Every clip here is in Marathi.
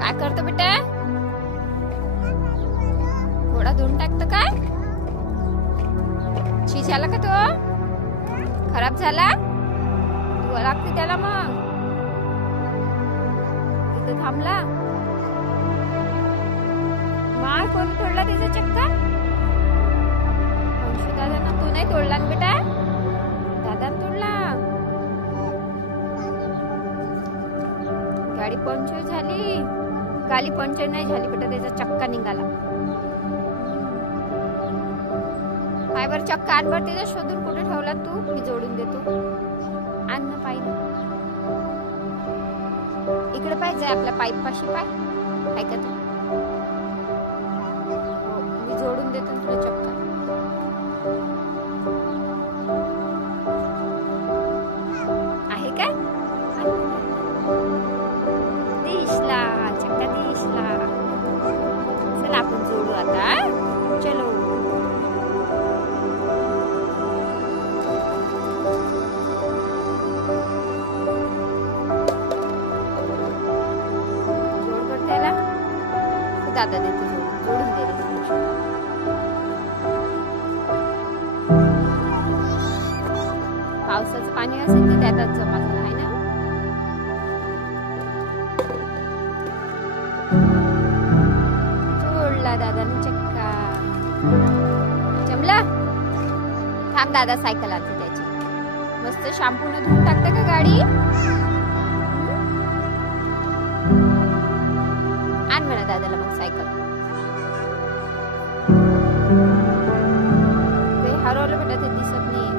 काय करतो बेटा? घोडा धुवून टाकतो काय? शी झाला का तो? खराब झाला? धुवा लागते त्याला मग. इथे थांबला. मार कोण तोडला त्याचा चक्का? अंशू दादा ना, तू नाही तोडला ना बेटा? दादा तोडला. गाडी पंक्चर झाली. गाडी पंक्चर नाही झाली बेटा, त्याचा चक्का निघाला. काय बर चक्का आण बर, तिचा शोधून कुठे ठेवला तू? मी जोडून देतो. आण ना पाहिजे इकडे पाहिजे आपल्या पाईप पाशी पाय. ऐकत मी जोडून देतो तुला चक्का. आहे काय? दिसला चक्का, दिसला. चल आपण जोडू आता. चलो दादा देते जोडून दे रे. पावसाचं पाणी असेल ते त्यातच जमा झालं आहे ना. जोडला दादाने चक्का. जमला. थांब दादा सायकल आणते त्याची. मस्त शॅम्पूने धुवून टाकते का गाडी? आण म्हणा दादाला मग सायकल. ते हरवलं बेटा, ते दिसत नाहीये.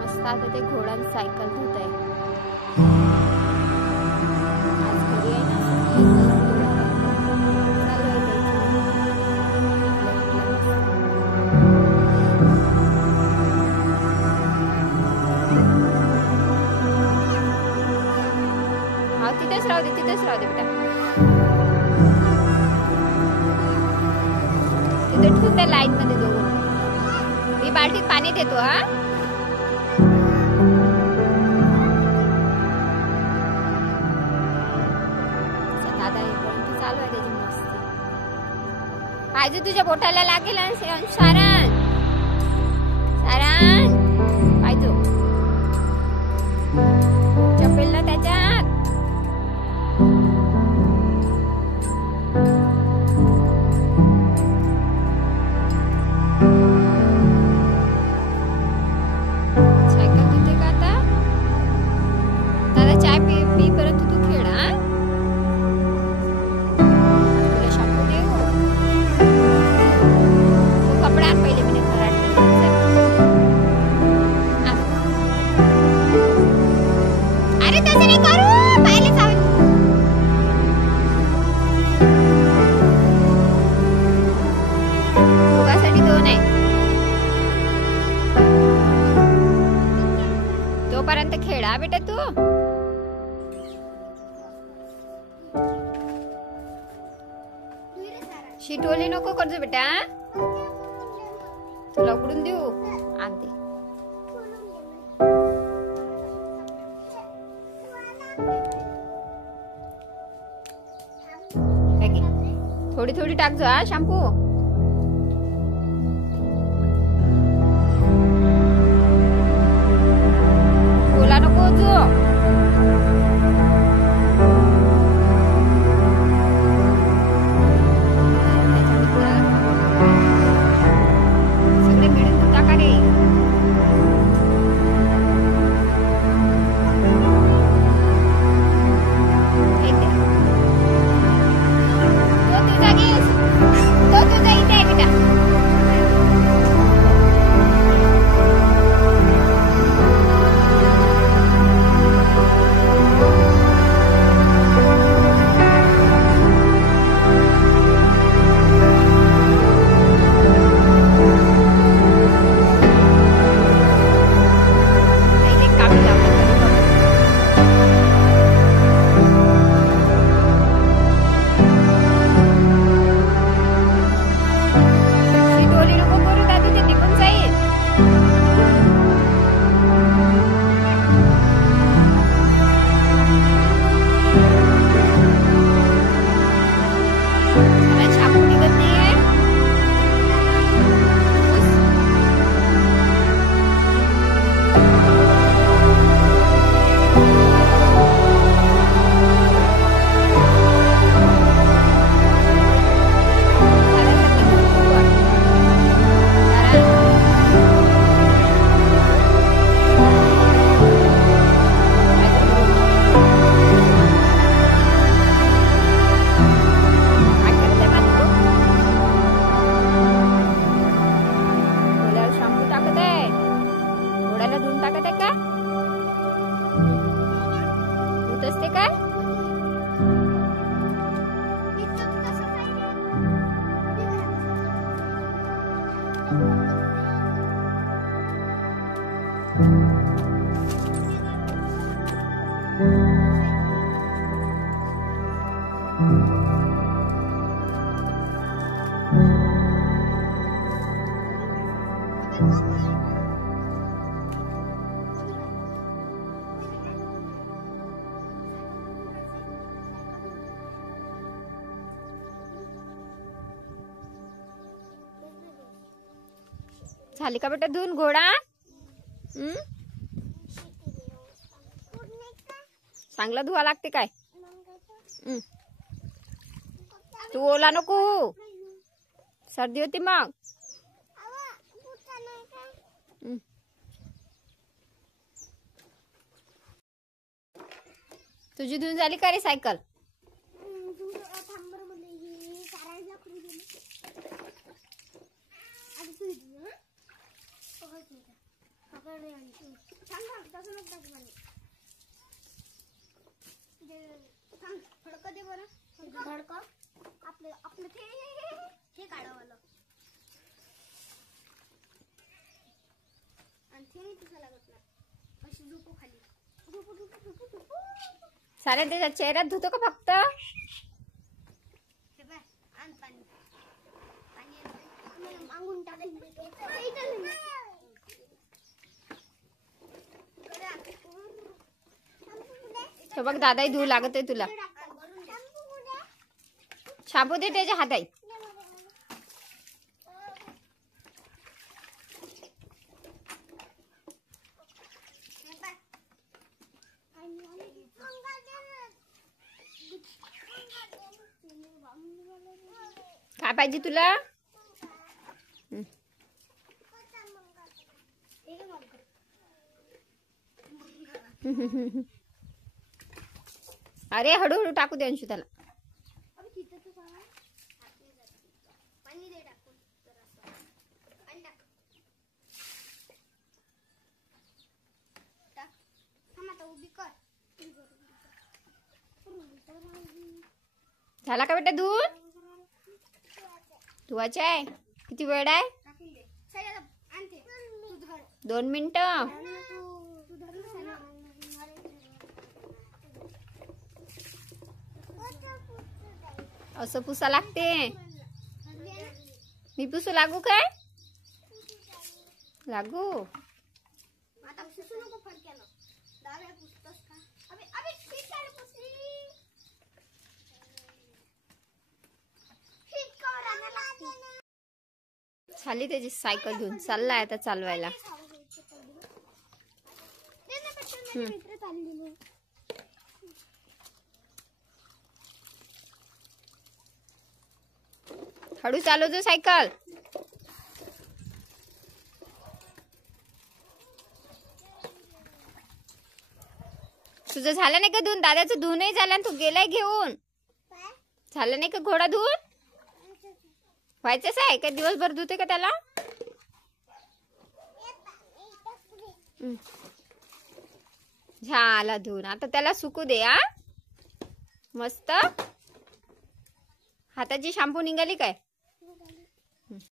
मस्त आता ते घोडान सायकल धुत आहे. आज घरी आहे ना. तिथेच राहू दे, तिथेच राहू दे बेटा. तिथे ठेवून त्या लाईन मध्ये दोघं. मी बाल्टीत पाणी देतो. हा दादा येईपर्यंत चालू आहे त्याची मस्ती. पाहिजे तुझ्या बोटाला लागेल. सारण सारण पाहिजे चपेल ना त्याच्यात. चाय पी परत तू खेळ. तुला शॅम्पू देऊ. तू कपडा आण पहिले. मी अरे तसं नाही करू. पाहिले चावल. दोघांसाठी दोन आहे. तोपर्यंत खेळा बेटा तू. शिटोली नको करजो बेटा. तुला उघडून देऊ. आणते. थोडी थोडी टाकजो हा शॅम्पू. बोला नको जो. तो तुझा काय? झाली का बेटा धुवून घोडा? चांगला धुवा लागते काय? तू ओला नको, सर्दी होती मग. तुझी धुवून झाली का रे सायकल? फडकं दे बरं. फडकं आपलं ते काढावं आणि ते नाही तुझा लागत नाही. अशी झोपू खाली. झोपू साऱ्या त्याच्या चेहऱ्यात धुतो का फक्त? हे बाय आण पाणी. पाणी मागून टाकून तो बघ दादाही धुवू लागत आहे तुला. शाबू दे त्याच्या हाताई. काय पाहिजे तुला? अरे हळूहळू टाकू दे अंशू त्याला. पाणी दे टाकून पाणी टाक. थांब आता उभी कर. झाला का बेटा धुवून? धुवायचे आहे? किती वेळ आहे? 2 मिनिटं. असं पुसा लागते. मी पुसू लागू काय? लागू. आता पुसू नको फडक्यानं. दादा पुसतोस का? अबे अबे शिकायला पुसली. झाली त्याची सायकल घेऊन चाललाय आता चालवायला. हळू चालव जो सायकल. तुझं झालं नाही का धुवून? दादाचं धुवूनही झालं आणि तू गेलाय घेऊन. झालं नाही का घोडा धुवून? व्हायचंच आहे का? दिवसभर धुते का त्याला? झाला धुवून. आता त्याला सुकू दे. मस्त. हाताची शॅम्पू निघाली काय?